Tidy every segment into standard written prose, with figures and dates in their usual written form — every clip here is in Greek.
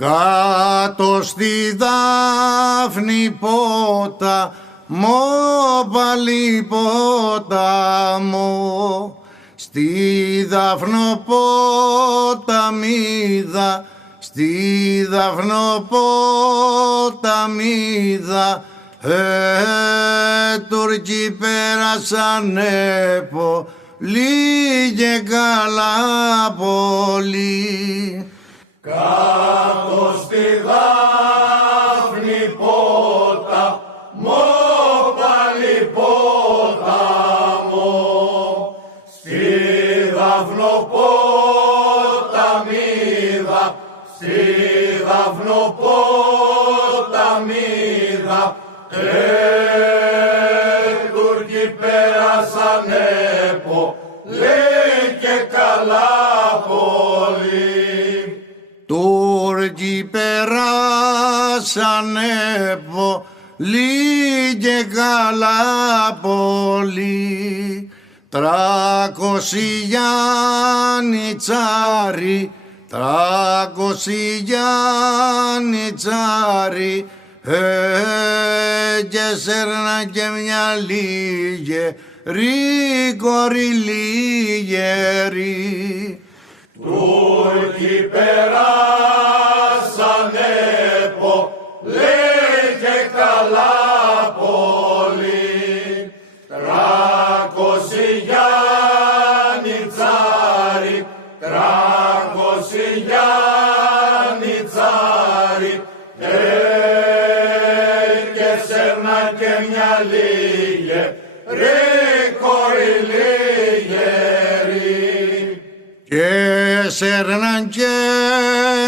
Κάτω στη Δάφνη ποταμό, πάλι ποταμό, στη Δαφνοποταμίδα, στη Δαφνοποταμίδα, Τούρκοι πέρασανε πολύ και καλά πολύ. Κάτω στη Δάφνη ποταμό, πάλι ποταμό, στη Δαφνοποταμίδα, στη Δαφνοποταμίδα, Τούρκοι πέρασανε πολύ και καλά πολύ. Τούρκοι περάσανε πολύ και καλά πολύ. 300 Γιάννητσάρι, 300 Γιάννητσάρι, και σέρνα και μια λίγερη κόρη λίγερη. Τούρκοι περάσανε πολύ και καλά πολύ. 300 Γιάννητσάρι, 300 Γιάννητσάρι, και σέρνα και μια λίγερη κόρη λίγερη. Και σέρναν και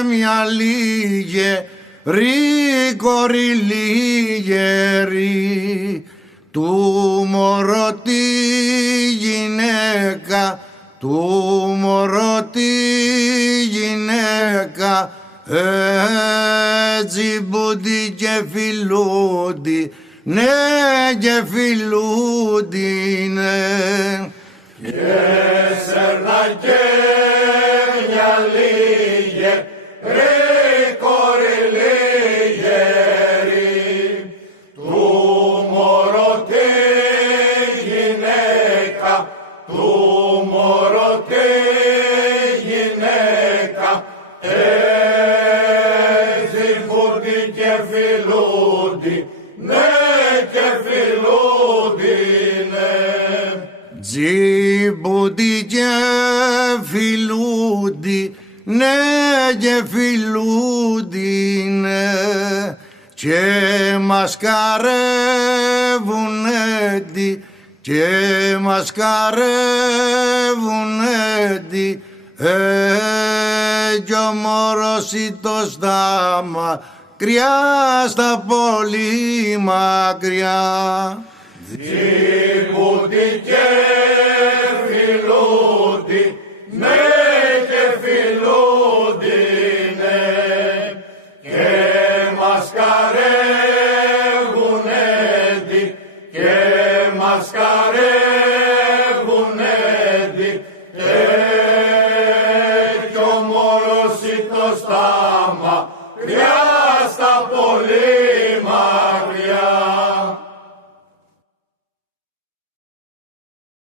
μια λίγερη κόρη λίγερη, του μωρό τη γυναίκα, του μωρό τη γυναίκα, τσιμπούντι και φιλούντι, ναι και φιλούντι, ναι. Και σέρνα και μια λίγερη κόρη λίγερη, του μωρό τη γυναίκα, του μωρό τη γυναίκα, τσιμπούντι και φιλούντι, ναι και φιλούντι, ναι. Τσιμπούντι και φιλούντι, ναι και φιλούντι, ναι, και μας καρεύουνε τι, και μας καρεύουνε τι, κι ο μωρός το στα μακριά, στα πολύ μακριά. Τσιμπούντι και φιλούντι, ναι και φιλούντι, ναι, και μας καρεύουνε τι, και μας καρεύουνε τι, και